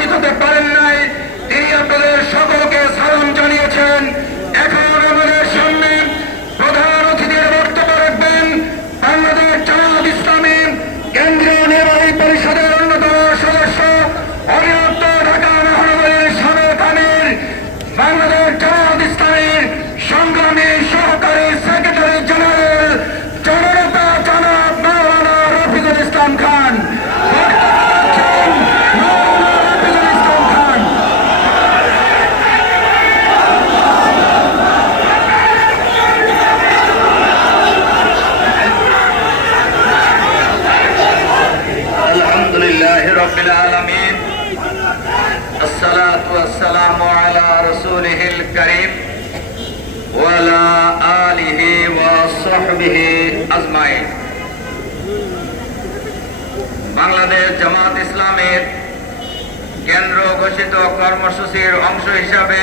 উপস্থিত হতে পারেন নাই, তিনি আপনাদের সকলকে সালাম জানিয়েছেন। এখন আমাদের সামনে প্রধান অতিথির বক্তব্য রাখবেন বাংলাদেশ জামাত ইসলামী কেন্দ্রীয় নির্বাহী পরিষদের অন্যতম সদস্য, অবিভক্ত ঢাকা মহানগরীর সাবেক আমির, বাংলাদেশ জামাত ইসলামীর সংগ্রামী সহকারী সেক্রেটারি জেনারেল জননেতা জনাব মাওলানা রফিকুল ইসলাম খান। রব্বিল আলামিন, আসসালাতু ওয়াসসালামু আলা রাসূলিহিল কারীম ওয়া আলা আলিহি ওয়া সাহবিহি আজমাইন। বাংলাদেশ জামাত ইসলামের কেন্দ্র ঘোষিত কর্মসূচির অংশ হিসাবে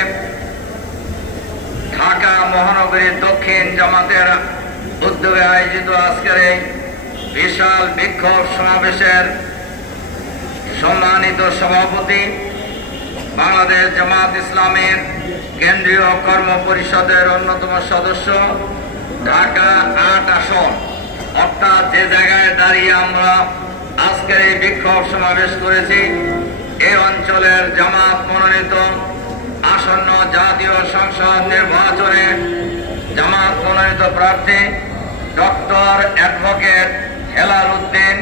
ঢাকা মহানগরীর দক্ষিণ জামাতের উদ্যোগে আয়োজিত আজকের এই বিশাল বিক্ষোভ সমাবেশের সম্মানিত সভাপতি, বাংলাদেশ জামাত ইসলামের কেন্দ্রীয় কর্ম পরিষদের অন্যতম সদস্য, ঢাকা ৮ আসন অর্থাৎ যে জায়গায় দাঁড়িয়ে আমরা আজকের এই বিক্ষোভ সমাবেশ করেছি, এই অঞ্চলের জামাত মনোনীত আসন্ন জাতীয় সংসদ নির্বাচনে জামাত মনোনীত প্রার্থী ডক্টর অ্যাডভোকেট হেলাল উদ্দিন,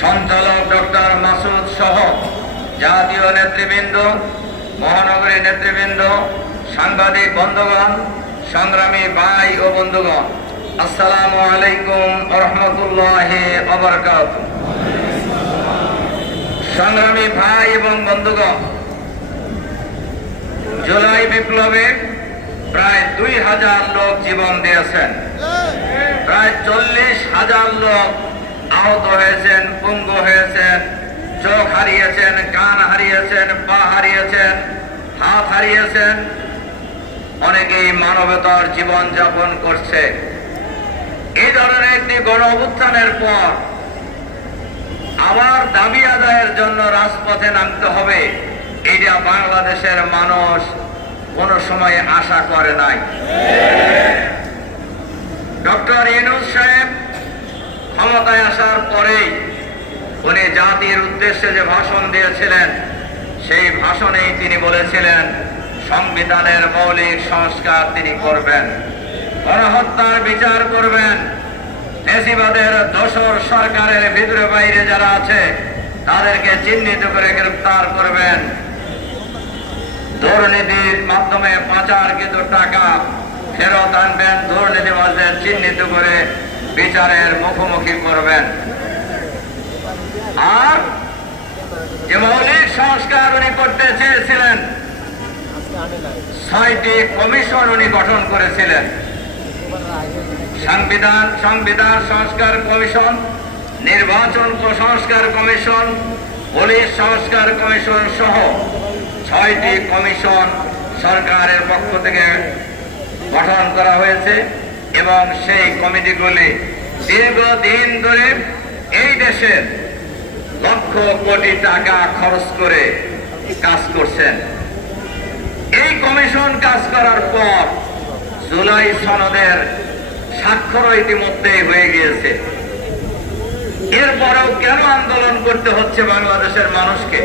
সঞ্চালক ডক্টর মাসুদ সহ জাতীয় নেতৃবৃন্দ, মহানগরী নেতৃবৃন্দ, সাংবাদিক বন্ধুগণ, সংগ্রামী ভাই ও বন্ধুগণ, আসসালামু আলাইকুম ওয়া রাহমাতুল্লাহি ওয়া বারাকাতুহু। সংগ্রামী ভাই এবং বন্ধুগণ, জুলাই বিপ্লবে প্রায় ২,০০০ লোক জীবন দিয়েছেন, প্রায় ৪০,০০০ লোক আহত হয়েছেন, পঙ্গু হয়েছেন, চোখ হারিয়েছেন, কান হারিয়েছেন, পা হারিয়েছেন, হাত হারিয়েছেন, অনেকেই মানবতার জীবন যাপন করছে। এই ধরনের একটি গণ অভ্যুত্থানের পর আবার দাবি আদায়ের জন্য রাজপথে নামতে হবে, এটা বাংলাদেশের মানুষ কোনো সময় আশা করে নাই। ডক্টর ইউনূস সাহেব ক্ষমতায় আসার পরেই উনি জাতির উদ্দেশ্যে যে ভাষণ দিয়েছিলেন, সেই ভাষণেই তিনি বলেছিলেন সংবিধানের মৌলিক সংস্কার তিনি করবেন, গণহত্যার বিচার করবেন, ফ্যাসিবাদের দোসর সরকারের ভিতরে বাইরে যারা আছে তাদেরকে চিহ্নিত করে গ্রেফতার করবেন, দুর্নীতির মাধ্যমে পাচারকৃত টাকা ফেরত আনবেন, দুর্নীতিবাজদের চিহ্নিত করে বিচারের মুখোমুখি করবেন। আর যে মৌলিক সংস্কার উনি করতে চেয়েছিলেন, ৬টি কমিশন উনি গঠন করেছিলেন, সংবিধান সংস্কার কমিশন, নির্বাচন সংস্কার কমিশন, পুলিশ সংস্কার কমিশন সহ ৬টি কমিশন সরকারের পক্ষ থেকে গঠন করা হয়েছে এবং সেই কমিটিগুলি দীর্ঘদিন ধরে এই দেশের লক্ষ কোটি টাকা খরচ করে কাজ করছেন। এই কমিশন কাজ করার পর জুলাই সনদের স্বাক্ষর ইতিমধ্যেই হয়ে গিয়েছে। এরপরেও কেন আন্দোলন করতে হচ্ছে বাংলাদেশের মানুষকে,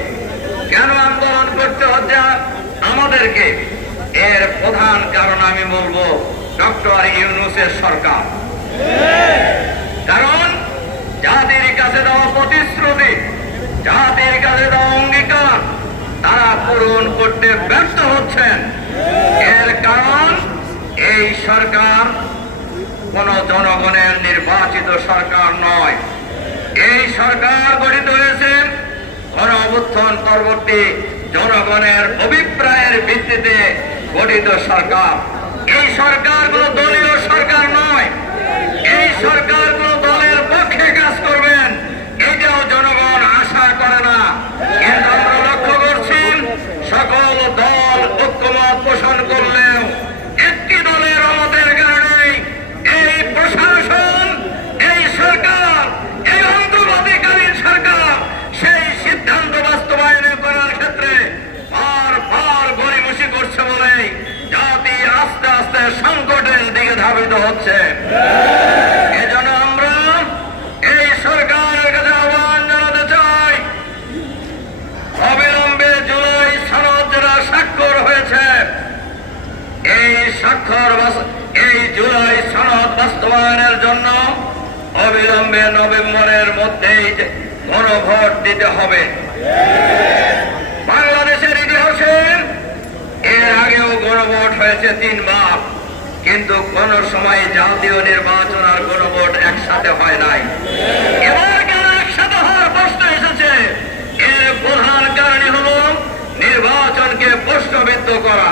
কেন আন্দোলন করতে হচ্ছে আমাদেরকে? এর প্রধান কারণ আমি বলবো ডক্টর ইউনূসের সরকার। কারণ জাতির কাছে দেওয়া প্রতিশ্রুতি, জাতির কাছে দেওয়া অঙ্গীকার তারা পূরণ করতে ব্যর্থ হচ্ছেন। এর কারণ এই সরকার কোন জনগণের নির্বাচিত সরকার নয়। এই সরকার গঠিত হয়েছে গণ অভ্যুত্থান পরবর্তী জনগণের অভিপ্রায়ের ভিত্তিতে গঠিত সরকার। এই সরকার কোন দলীয় সরকার নয়। এই সরকার কোন দলের পক্ষে কাজ করবেন এটাও জনগণ আশা করে না। কিন্তু আমরা লক্ষ্য করছি সকল দল ঐক্যমত পোষণ করলেও একটি দলের অমতের কারণে এই প্রশাসন, এই সরকার, এই অন্তর্বর্তীকালীন সরকার সেই সিদ্ধান্ত বাস্তবায়নে সংকটের দিকে ধাবিত হচ্ছে। এজন্য আমরা এই সরকারের কাছে আহ্বান জানাতে চাই, অবিলম্বে জুলাই সনদ যেটা স্বাক্ষর হয়েছে, এই জুলাই সনদ বাস্তবায়নের জন্য অবিলম্বে নভেম্বরের মধ্যেই গণভোট দিতে হবে। বাংলাদেশের ইতিহাসে এর আগেও গণভোট হয়েছে 3 বার, কিন্তু কোন সময় জাতীয় নির্বাচন আর গণভোট একসাথে হয় নাই। এবার কেন একসাথে হওয়ার প্রশ্ন এসেছে? এর প্রধান কারণ হলো নির্বাচনকে প্রশ্নবিদ্ধ করা,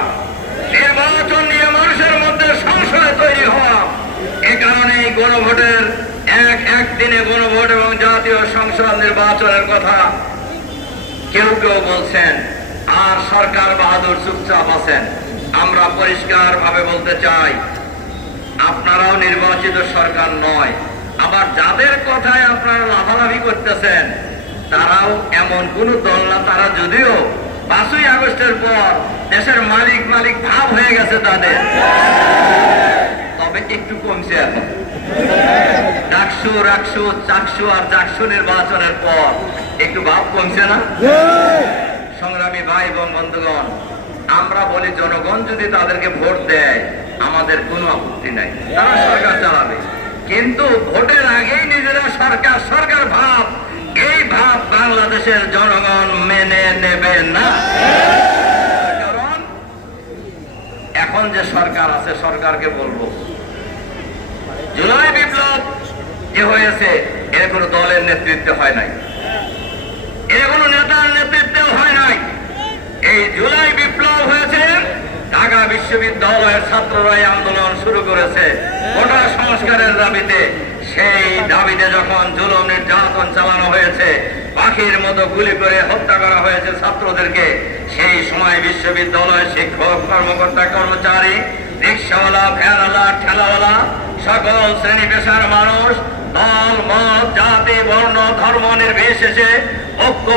নির্বাচন নিয়ে মানুষের মধ্যে সংশয় তৈরি হওয়া। এ কারণে গণভোটের একদিনে গণভোট এবং জাতীয় সংসদ নির্বাচনের কথা কেউ কেউ বলছেন, আর সরকার বাহাদুর চুপচাপ আছেন। আমরা পরিষ্কার ভাবে বলতে চাই, আপনারাও নির্বাচিত সরকার নয়। আবার যাদের কথায় আপনারা লাফালাফি করতেছেন তারাও এমন কোন দল না। তারা যদিও 5ই আগস্টের পর দেশের মালিক ভাব হয়ে গেছে তাদের, তবে একটু কমছে এখন। ডাকসু রাকসু চাকসু আর জাকসু নির্বাচনের পর একটু ভাব কমছে না? সংগ্রামী ভাই এবং বন্ধুগণ, আমরা বলি জনগণ যদি তাদেরকে ভোট দেয় আমাদের কোনো আপত্তি নাই, তারা সরকার চালাবে। কিন্তু ভোটের আগেই নিজেরা সরকার ভাব, এই ভাব বাংলাদেশের জনগণ মেনে নেবে না। কারণ এখন যে সরকার আছে, সরকারকে বলবো, জুলাই বিপ্লব যে হয়েছে এর কোনো দলের নেতৃত্বে হয় নাই, এর কোনো নেতার নেতৃত্বেও হয় নাই। এই জুলাই বিপ্লব হয়েছে ঢাকা বিশ্ববিদ্যালয়ের ছাত্ররাই আন্দোলন শুরু করেছে কোটা সংস্কারের দাবিতে। সেই দাবিতে যখন জুলুম নির্যাতন চালানো হয়েছে, পাখির মতো গুলি করে হত্যা করা হয়েছে ছাত্রদেরকে, সেই সময় বিশ্ববিদ্যালয়ের শিক্ষক, কর্মকর্তা, কর্মচারী, রিক্সাওয়ালা, ভ্যানওয়ালা, ঠেলাওয়ালা, সকল শ্রেণী পেশার মানুষ, দল, মত, জাতি, বর্ণ, ধর্ম নির্বিশেষে ঐক্য